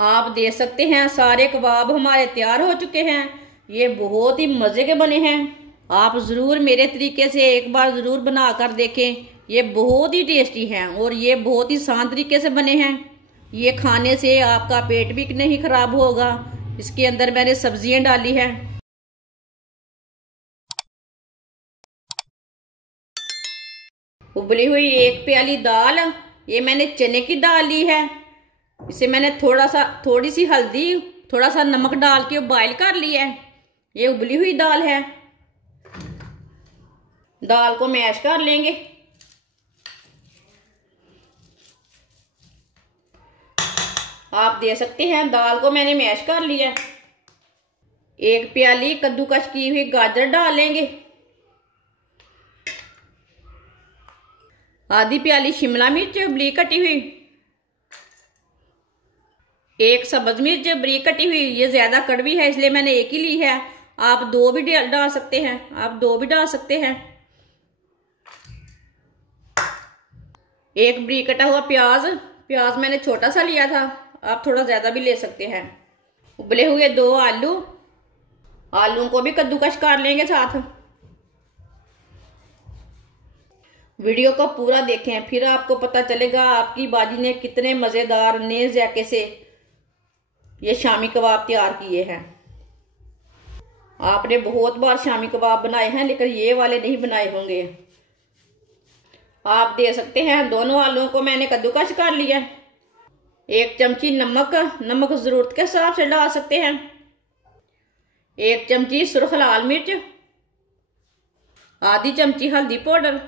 आप देख सकते हैं सारे कबाब हमारे तैयार हो चुके हैं। ये बहुत ही मज़े के बने हैं। आप ज़रूर मेरे तरीके से एक बार ज़रूर बना कर देखें। ये बहुत ही टेस्टी हैं और ये बहुत ही आसान तरीके से बने हैं। ये खाने से आपका पेट भी नहीं खराब होगा। इसके अंदर मैंने सब्जियां डाली हैं। उबली हुई 1 प्याली दाल, ये मैंने चने की दाल ली है। इसे मैंने थोड़ी सी हल्दी, थोड़ा सा नमक डाल के बॉयल कर लिया है। ये उबली हुई दाल है। दाल को मैश कर लेंगे। आप देख सकते हैं दाल को मैंने मैश कर लिया। 1 प्याली कद्दूकस की हुई गाजर डाल लेंगे। आधी प्याली शिमला मिर्च बरीक कटी हुई। 1 सब्ज मिर्च बरीक कटी हुई। ये ज्यादा कड़वी है इसलिए मैंने 1 ही ली है। आप 2 भी डाल सकते हैं। आप 2 भी डाल सकते हैं। 1 बरीक कटा हुआ प्याज मैंने छोटा सा लिया था। आप थोड़ा ज्यादा भी ले सकते हैं। उबले हुए 2 आलू को भी कद्दूकस कर लेंगे साथ। वीडियो को पूरा देखें, फिर आपको पता चलेगा आपकी बाजी ने कितने मजेदार नए जायके से ये शामी कबाब तैयार किए हैं। आपने बहुत बार शामी कबाब बनाए हैं लेकिन ये वाले नहीं बनाए होंगे। आप दे सकते हैं दोनों आलूओं को मैंने कद्दूकस कर लिया। 1 चमची नमक जरूरत के हिसाब से डाल सकते हैं। 1 चमची सुर्ख लाल मिर्च, आधी चमची हल्दी पाउडर,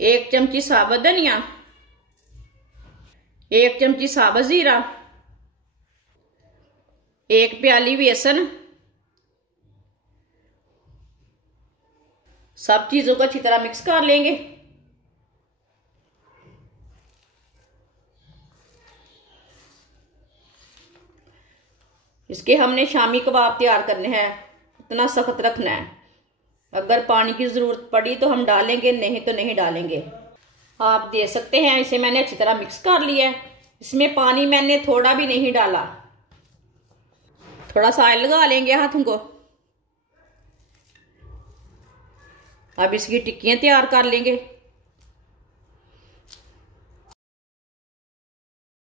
1 चमची साबुत धनिया, 1 चमची साबुत जीरा, 1 प्याली बेसन। सब चीजों को अच्छी तरह मिक्स कर लेंगे। इसके हमने शामी कबाब तैयार करने हैं। इतना सख्त रखना है। अगर पानी की जरूरत पड़ी तो हम डालेंगे, नहीं तो नहीं डालेंगे। आप दे सकते हैं इसे मैंने अच्छी तरह मिक्स कर लिया है। इसमें पानी मैंने थोड़ा भी नहीं डाला। थोड़ा सा ऑयल लगा लेंगे हाथों को। अब इसकी टिक्कियां तैयार कर लेंगे।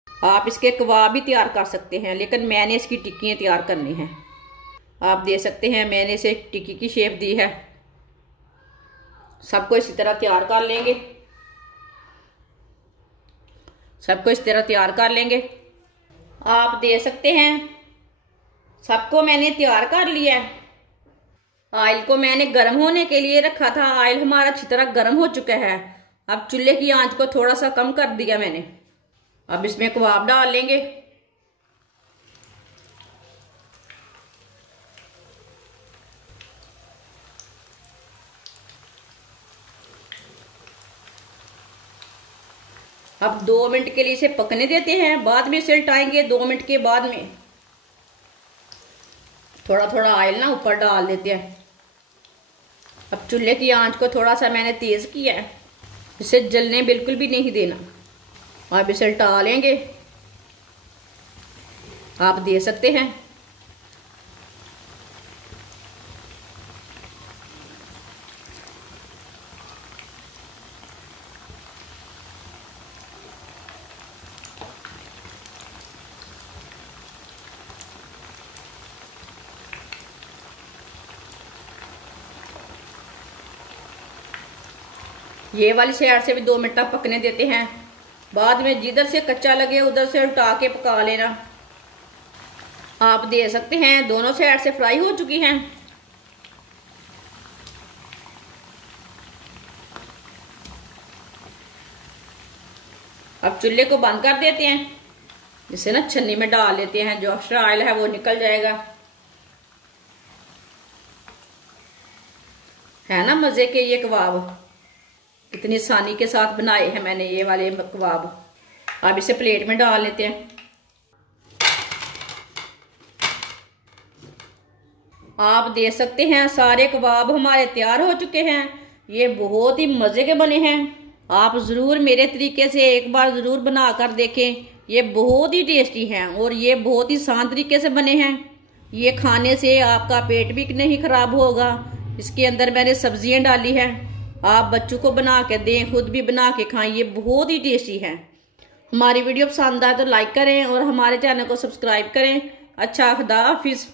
आप इसके कबाब भी तैयार कर सकते हैं लेकिन मैंने इसकी टिक्कियां तैयार करनी है। आप दे सकते हैं मैंने इसे टिक्की की शेप दी है। सबको इसी तरह तैयार कर लेंगे। सबको इस तरह तैयार कर लेंगे। आप दे सकते हैं सबको मैंने तैयार कर लिया है। ऑयल को मैंने गर्म होने के लिए रखा था। ऑयल हमारा अच्छी तरह गर्म हो चुका है। अब चूल्हे की आंच को थोड़ा सा कम कर दिया मैंने। अब इसमें कबाब डाल लेंगे। अब 2 मिनट के लिए इसे पकने देते हैं। बाद में इसे उल्टाएंगे 2 मिनट के बाद में। थोड़ा थोड़ा ऑयल ना ऊपर डाल देते हैं। अब चूल्हे की आंच को थोड़ा सा मैंने तेज किया है। इसे जलने बिल्कुल भी नहीं देना। अब इसे उल्टा लेंगे। आप दे सकते हैं। ये वाली साइड से भी 2 मिनट तक पकने देते हैं। बाद में जिधर से कच्चा लगे उधर से उल्टा के पका लेना। आप दे सकते हैं दोनों साइड से फ्राई हो चुकी हैं। अब चूल्हे को बंद कर देते हैं। इसे ना छन्नी में डाल लेते हैं। जो एक्स्ट्रा ऑयल है वो निकल जाएगा। है ना मजे के ये कबाब। इतनी आसानी के साथ बनाए हैं मैंने ये वाले कबाब। अब इसे प्लेट में डाल लेते हैं। आप देख सकते हैं सारे कबाब हमारे तैयार हो चुके हैं। ये बहुत ही मजे के बने हैं। आप जरूर मेरे तरीके से एक बार जरूर बना कर देखें। ये बहुत ही टेस्टी हैं और ये बहुत ही आसान तरीके से बने हैं। ये खाने से आपका पेट भी नहीं खराब होगा। इसके अंदर मैंने सब्जियां डाली हैं। आप बच्चों को बना के दें, खुद भी बना के खाएं, ये बहुत ही टेस्टी है। हमारी वीडियो पसंद आए तो लाइक करें और हमारे चैनल को सब्सक्राइब करें। अच्छा, खुदा हाफिज।